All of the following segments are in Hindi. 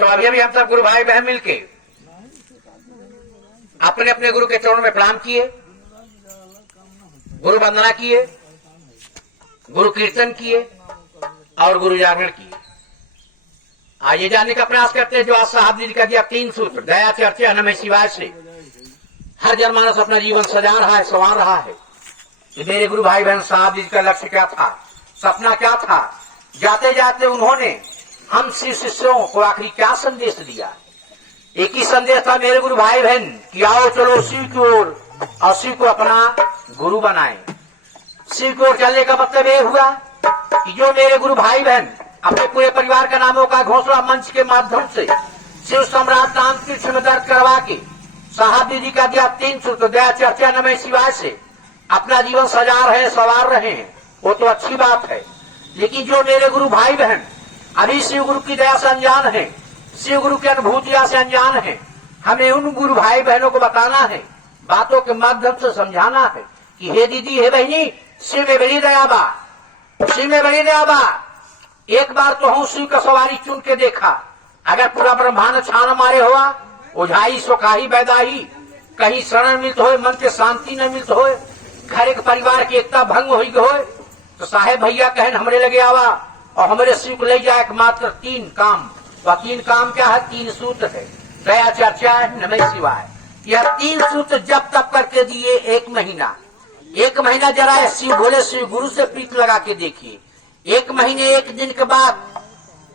तो अभी अभी हम सब गुरु भाई बहन मिलके अपने अपने गुरु के चरणों में प्रणाम किए, गुरु वंदना किए, गुरु कीर्तन किए और गुरु जागरण किए। ये जानने का प्रयास करते हैं जो आज साहब जी का दिया 3 सूत्र दया चर्चा नमः शिवाय से हर जनमानस अपना जीवन सजा रहा है, संवार रहा है। कि मेरे गुरु भाई बहन साहब जी का लक्ष्य क्या था, सपना क्या था, जाते जाते उन्होंने हम शिष्यों को आखिरी क्या संदेश दिया। एक ही संदेश था मेरे गुरु भाई बहन कि आओ चलो शिव की ओर और शिव को अपना गुरु बनाएं। शिव की ओर चलने का मतलब ये हुआ कि जो मेरे गुरु भाई बहन अपने पूरे परिवार का नामों का घोषणा मंच के माध्यम से शिव सम्राट नाम की में दर्ज करवा के साहब जी का दिया 3 सूत्र दया चर्चा नमः शिवाय से अपना जीवन सजा रहे, संवार रहे हैं, वो तो अच्छी बात है। लेकिन जो मेरे गुरु भाई बहन अभी शिव गुरु की दया से अनजान है, शिव गुरु की अनुभूतिया से अनजान है, हमें उन गुरु भाई बहनों को बताना है, बातों के माध्यम से समझाना है कि हे दीदी, हे बहनी, शिव में बड़ी दया बा, शिव में बड़ी दया बा। एक बार तो हम शिव का सवारी चुन के देखा, अगर पूरा ब्रह्मांड छान मारे हुआ ओझाई सोखाही बैदाही कहीं शरण मिलत हो, मन के शांति न मिलत हो, घर एक परिवार की एकता भंग हो तो साहेब भैया कहन हमरे लगे आवा और हमारे शिव को ले जाए मात्र 3 काम। वह 3 काम क्या है? 3 सूत्र है दया चर्चा नमः शिवाय। यह 3 सूत्र जब तब करके दिए 1 महीना। 1 महीना जरा शिव भोले शिव गुरु से प्रीत लगा के देखिए। 1 महीने 1 दिन के बाद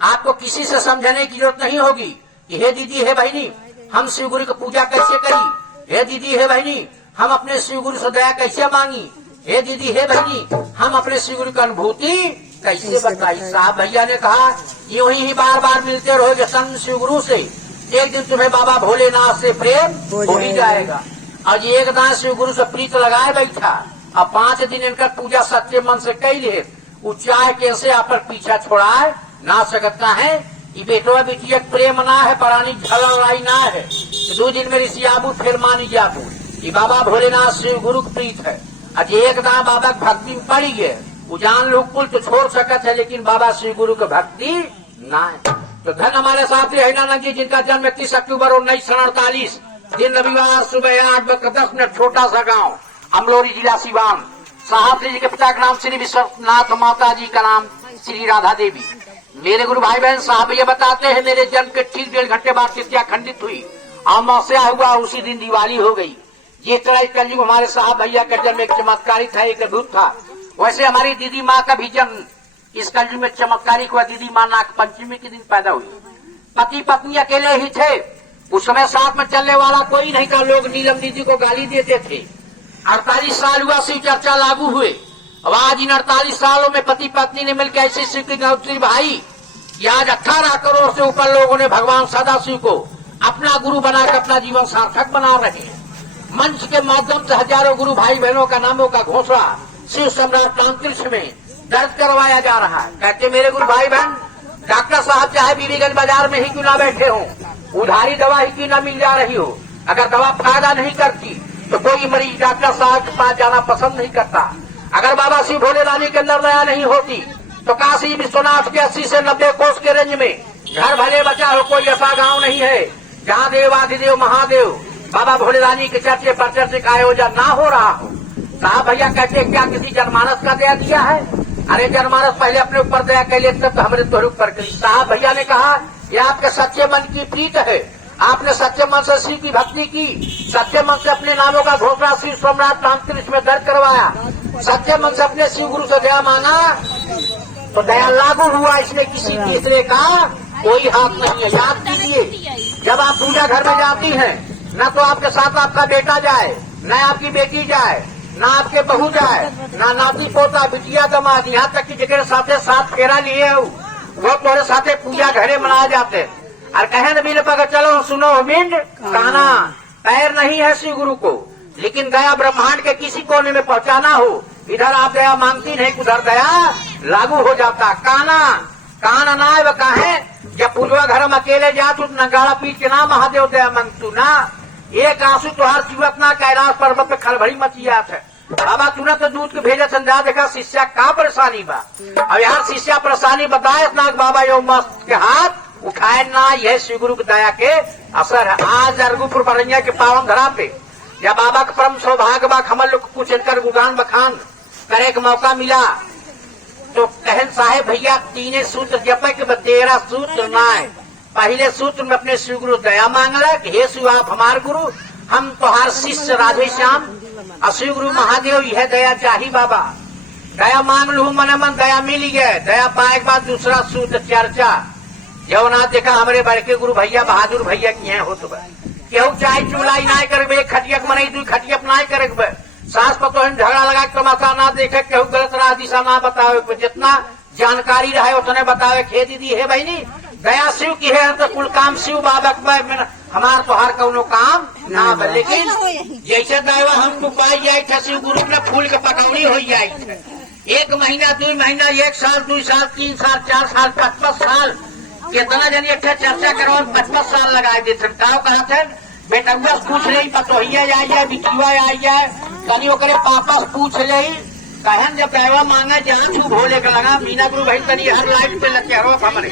आपको किसी से समझाने की जरूरत नहीं होगी कि हे दीदी, हे बहनी, हम शिव गुरु की पूजा कैसे करी, हे दीदी, हे बहनी, हम अपने शिव गुरु से दया कैसे मांगी, हे दीदी, हे बहनी, हम अपने शिव गुरु की अनुभूति कैसे बताई। साहब भैया ने कहा यूं ही बार बार मिलते रहोगे संत शिव गुरु से, एक दिन तुम्हें बाबा भोलेनाथ से प्रेम हो ही जाएगा। और ये एकदम शिव गुरु से प्रीत लगाए बैठा। अब 5 दिन इनका पूजा सच्चे मन से कई ले चाहे कैसे आप पर पीछा छोड़ाए ना सकता है। ये बेटवा बिटिया प्रेम ना है, परानी झलर लाई ना है। 2 दिन में ऋषियाबू फिर मानी जाबू। ये बाबा भोलेनाथ शिव गुरु की प्रीत है। आज एकदम बाबा की भक्ति में पड़ी गए, जान लोग कुल तो छोड़ सकत है, लेकिन बाबा शिव गुरु की भक्ति ना है। तो धन हमारे साथ हरिनानंद जी, जिनका जन्म 31 अक्टूबर 1948 दिन रविवार सुबह 8:10 छोटा सा गांव अमलोरी जिला सिवान। साहब जी के पिता का नाम श्री विश्वनाथ, माता जी का नाम श्री राधा देवी। मेरे गुरु भाई बहन साहब ये बताते हैं मेरे जन्म के ठीक 1.5 घंटे बाद तृतीया खंडित हुई, अमावस्या हुआ, उसी दिन दिवाली हो गई। जिस तरह कलयुग हमारे साहब भैया का जन्म एक चमत्कारी था, एक अद्भुत था, वैसे हमारी दीदी माँ का भी जन्म इस कलयुग में चमत्कारी हुआ। दीदी माँ नाग पंचमी के दिन पैदा हुई। पति पत्नी अकेले ही थे। उस समय साथ में चलने वाला कोई नहीं था। लोग नीलम दीदी को गाली देते थे। 48 साल हुआ शिव चर्चा लागू हुए। अब आज इन 48 सालों में पति पत्नी ने मिलकर ऐसी स्वीकृति भाई कि आज 18 करोड़ से ऊपर लोगों ने भगवान सदाशिव को अपना गुरु बनाकर अपना जीवन सार्थक बना रहे हैं। मंच के माध्यम से हजारों गुरु भाई बहनों का नामों का घोषणा शिव सम्राट नामकृष में दर्ज करवाया जा रहा है। कहते मेरे गुरु भाई बहन, डॉक्टर साहब चाहे बीबीगंज बाजार में ही क्यों ना बैठे हो, उधारी दवा ही क्यों ना मिल जा रही हो, अगर दवा फायदा नहीं करती तो कोई मरीज डॉक्टर साहब के पास जाना पसंद नहीं करता। अगर बाबा शिव भोले रानी के अंदर दया नहीं होती तो काशी विश्वनाथ के 80 से 90 कोस के रेंज में घर भले बचा हो कोई ऐसा गांव नहीं है जहाँ देवाधिदेव महादेव बाबा भोले रानी के चर्चे पर चर्चे का आयोजन ना हो रहा हो। साहब भैया कहते क्या किसी जनमानस का दया दिया है? अरे जनमानस पहले अपने ऊपर दया कर ले तब तो हमारे तोहर ऊपर करी। साहब भैया ने कहा ये आपके सच्चे मन की प्रीत है, आपने सच्चे मन से शिव की भक्ति की, सच्चे मन से अपने नामों का घोषणा शिव सम्राट नामकृष में दर्ज करवाया, सच्चे मन से अपने शिव गुरु से दया मांगा तो दया लागू हुआ। इसलिए किसी तीसरे का कोई हाथ नहीं है। याद कीजिए, जब आप पूजा घर में जाती हैं, न तो आपके साथ आपका बेटा जाए, न आपकी बेटी जाए, न आपके बहू जाए, न नाती पोता बिटिया दमाद, यहाँ तक कि जिनके साथे 7 फेरा लिए हो वो तुम्हारे साथे पूजा घरे मनाए जाते। और कहे न मिले पकड़ चलो सुनो मिंड काना, पैर नहीं है शिव गुरु को, लेकिन दया ब्रह्मांड के किसी कोने में पहुंचाना हो, इधर आप दया मांगती नहीं, उधर दया लागू हो जाता। काना कान नाय व काहे जब पूजवा घर में अकेले जा तू नगाड़ा पीट के ना महादेव दया मांगतू ना, एक आंसू तुहार जीवत ना कैलाश पर्वत पे खलबड़ी मचियात है। बाबा तूने तो दूध के भेजे संजा देखा शिष्या का परेशानी बा। अब यार शिष्या परेशानी बताए ना बाबा यो मस्त के हाथ उठाए ना। यह श्री गुरु की दया के असर है। आज अरगुपुर बरैया के पावन धरा पे या बाबा का परम सौभाग्य बा हमर लोग कुछ इनकर गुणगान बखान करे का मौका मिला। तो कहन साहेब भैया तीने सूत्र जपे के 13 सूत्र नाय। पहले सूत्र में अपने श्री गुरु दया मांगला कि हे शिव आप हमार गुरु, हम तुहार शिष्य राधे श्याम, और श्री गुरु महादेव यह दया चाही बाबा। दया मांग लू मन मन दया मिली गए। दया पाए के बाद दूसरा सूत्र चर्चा। जब ना देखा हमारे बड़के गुरु भैया बहादुर भैया की है हो तो केहू चाय चुलाई ना करे, खटियक मनाई दू खटियक ना करे, सास पतो झगड़ा लगा के तमाशा ना देखे, केहू गलत राह दिशा ना बतावे, जितना जानकारी रहे उतने बतावे। खे दीदी है बहनी दया शिव की है तो कुल काम शिव बाबा का हमार तोहार कौनो काम ना बा। लेकिन जैसे दया हमको पाई जाए थे शिव गुरु ने फूल के पकौड़ी हो जाए थे। 1 महीना 2 महीना 1 साल 2 साल 3 साल 4 साल 5 साल कितना जनी अच्छा चर्चा करो 5 साल लगाए देते। कहा थे बेटा पूछ रही पतोहिया आ जाए बिटिया आ जाए कनी ओकरे पापा पूछ रही कहन जब दया मांगा जहाँ छू भोले का लगा मीना गुरु भाई तनी हर लाइट पे लगे हरो हमरे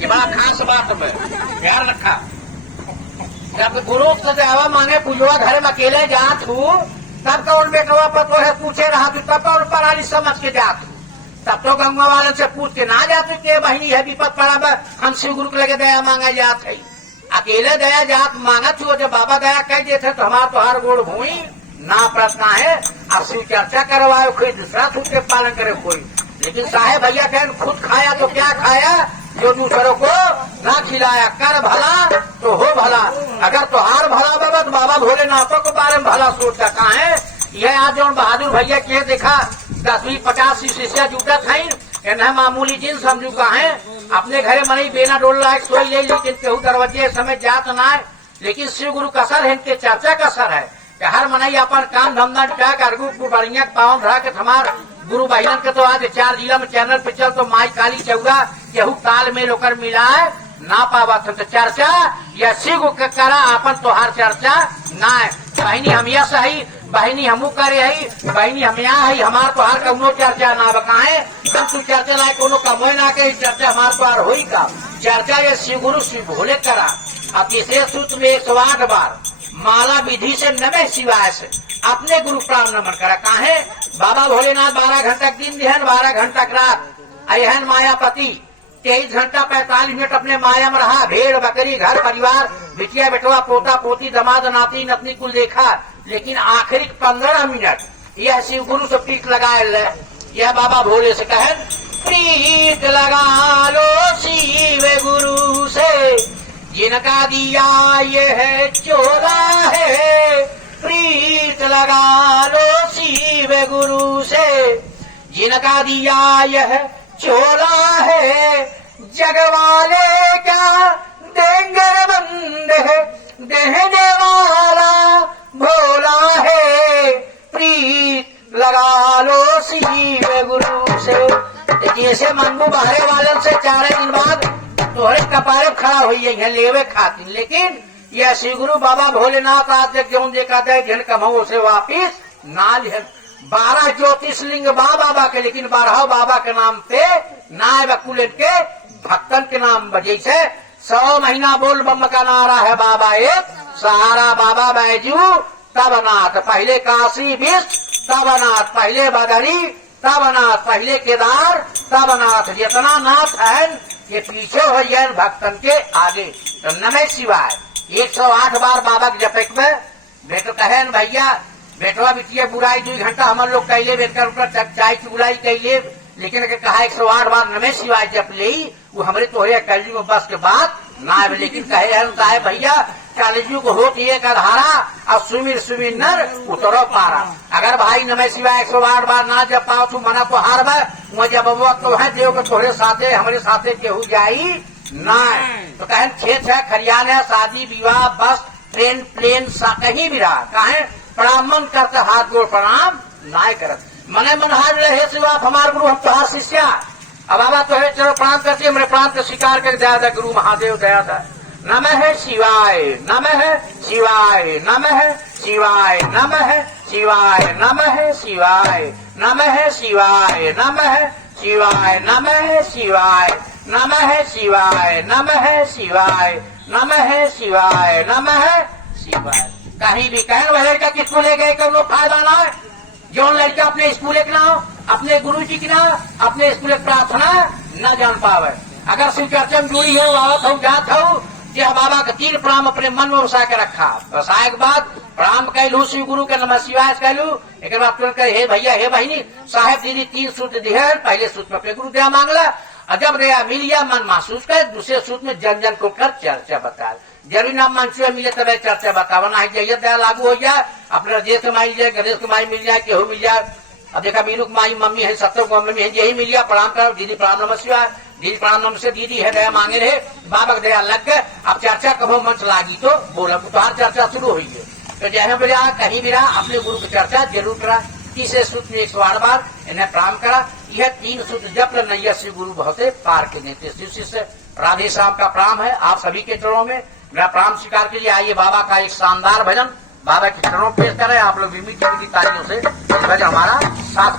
ये बड़ा खास बात है ध्यान रखा। जब गुरु से दया मांगे पूजवा घर में अकेले जहाँ छू तब तो उन बेटवा पतो है पूछे रहा तू तब और पराली समझ के जा तू तब तो गंगा वाले से पूछ के ना जातू के बहनी है विपद पड़ा हम शिव गुरु के लगे दया मांगा जात है। अकेले दया जात मांगा छू जब बाबा दया कह देते तो हमारा तो हर गोड़ भूई ना प्रश्न है। अब शिव चर्चा करवाए कोई दूसरा छूट के पालन करे कोई। लेकिन साहेब भैया कहें खुद खाया तो क्या खाया जो दूसरों को ना खिलाया। कर भला तो हो भला। अगर तुहार भला बाबा तो बाबा भोलेनाथों के बारे में भला सोचता कहा है। यह आज जो बहादुर भैया के देखा 10-20-50 शिष्या जुटा था न मामूली जिन समझू का है अपने घरे मनी बेना डोल रहा है सोई ले लेकिन केहू दरवाजे समय जात ना है। लेकिन शिव गुरु का सर है इनके चर्चा का सर है कि हर मनाई अपन काम धंधा क्या करगू बढ़िया पावन धरा के हमार गुरु बहन के तो आज 4 जिला में चैनल पे चल तो माई काली चौगा केहू ताल में लोकर मिला है ना पावा तो चर्चा या शिव करा अपन तोहार चर्चा ना है। बहनी हम यह सही बहनी हमू करे है बहनी हम यहाँ है हमार तोहार कौनो चर्चा ना बकाए हम तू चर्चा लाए कोनो कमोए ना के चर्चा हमार तोहार हो का चर्चा ये शिव गुरु शिव भोले करा। अब तीसरे सूत्र में 108 बार माला विधि से नमः शिवाय से अपने गुरु प्राण नमन करा। काहे बाबा भोलेनाथ 12 घंटा दिन दिहन 12 घंटा रात अहन मायापति 23 घंटा 45 मिनट अपने माया में रहा। भेड़ बकरी घर परिवार बिटिया बेटवा पोता पोती दमाद नाती नतनी कुल देखा। लेकिन आखिरी 15 मिनट यह शिव गुरु से प्रीत लगाए यह बाबा भोले से कहे प्रीत लगा लो शिव गुरु से जिनका दिया ये है चोला है। प्रीत लगा लो शिव गुरु से जिनका दिया यह चोला है। जगवाले क्या देंगे बंद है देने वाला भोला है। प्रीत लगा लो शिव गुरु से। जैसे मंगू बहरे वाले से 4 दिन बाद तोहरे कपारे खड़ा हुई है लेवे खातिर। लेकिन यह श्री गुरु बाबा भोलेनाथ आज क्यों देखा था घन कमाओ से वापिस ना लिया 12 ज्योतिषलिंग बाबा के लेकिन 12 बाबा के नाम पे नाय बकुल के भक्तन के नाम बजे से 100 महीना बोल बम का नारा है बाबा एक सहारा बाबा बैजू तब नाथ पहले काशी विश्व तब नाथ पहले बदरी तब नाथ पहले केदार तब नाथ जितना नाथ है ये पीछे हो जाए भक्तन के आगे। तो नमः शिवाय 108 बार बाबा के जपक में बेटो कहे भैया बेटवा बिटिया बुराई 2 घंटा हम लोग कैले बेटकर ऊपर चाय की बुराई कैले। लेकिन अगर कहा 108 बार नमः शिवाय जप ले वो हमारे तोहरे कलजी में बस के बाद ना। लेकिन कहे भैया कलजी को होती है का धारा और सुमिर सुमिर नर उतरो पारा। अगर भाई नमः शिवाय 108 बार ना जब पाओ तू मना तो हार वह जब तो है देव के तोहरे साथे हमारे साथे केहू जाई ना। तो कहे 6 खरियान है शादी विवाह बस ट्रेन प्लेन कहीं भी रहा कहे ब्राह्मण करते हाथ गोड़ प्रणाम ना करत मने मन हार रहे शिव आप हमारे गुरु हम तो शिष्या। अब बाबा तो है चलो प्राण करते मेरे प्राण का स्वीकार कर दया था गुरु महादेव दया था। नमः शिवाय नमः शिवाय नमः शिवाय नमः शिवाय नमः शिवाय नमः शिवाय नमः शिवाय नमः शिवाय नमः शिवाय, नमः शिवाय, नमः शिवाय, नमः शिवाय। कहीं भी कहने वाले लड़का के स्कूले गए करो फायदा ना है। जो लड़का अपने स्कूले के नाम, अपने गुरु जी के नाम, अपने स्कूले प्रार्थना न जान पावे। अगर शिव चर्चा में जुड़ी हो, आवत हो, जात हो, कि बाबा का 3 प्रणाम अपने मन में बसा के रखा। बसाए के बाद प्रणाम कहलू शिव गुरु के, नमः शिवाय कहलू। एक बात तुरंत कहे, हे भैया, हे बहिनी, साहेब दीदी 3 सूत्र दिए। पहले सूत्र में अपने गुरु दया मांगला, और जब दया मिल गया मन महसूस कर, दूसरे सूत्र में जन जन को कर चर्चा बता। जरूरी नाम मंच मिले तब चर्चा बतावा ना है। दया लागू हो जाए, अपने राजेश की माई मिल जाए, गणेश की माई मिल जाए, केहू मिल जाए। अब देखा मीनू की माई मम्मी है, सत्तर को मम्मी है, यही मिल गया। प्रणाम करो दीदी, प्रणाम नमः शिवाय। दीदी प्रणाम नमः से दीदी है दया मांगे रहे, बाबा दया लग गए। अब चर्चा कभो मंच लागी तो बोला तो हर चर्चा शुरू हुई है। तो जहाँ भी रहा, कहीं भी रहा, अपने गुरु की चर्चा जरूर करा। तीसरे सूत्र में 108 बार इन्हें प्रणाम करा। यह 3 सूत्र जप नैया श्री गुरु बहुते पार के नेते शिष्य राधे श्याम का प्रणाम है आप सभी के चरणों में। मेरा प्रणाम स्वीकार कीजिए। आइए बाबा का एक शानदार भजन बाबा के चरणों पेश करें। आप लोग भी मीठी मीठी तालियों से भजन हमारा साथ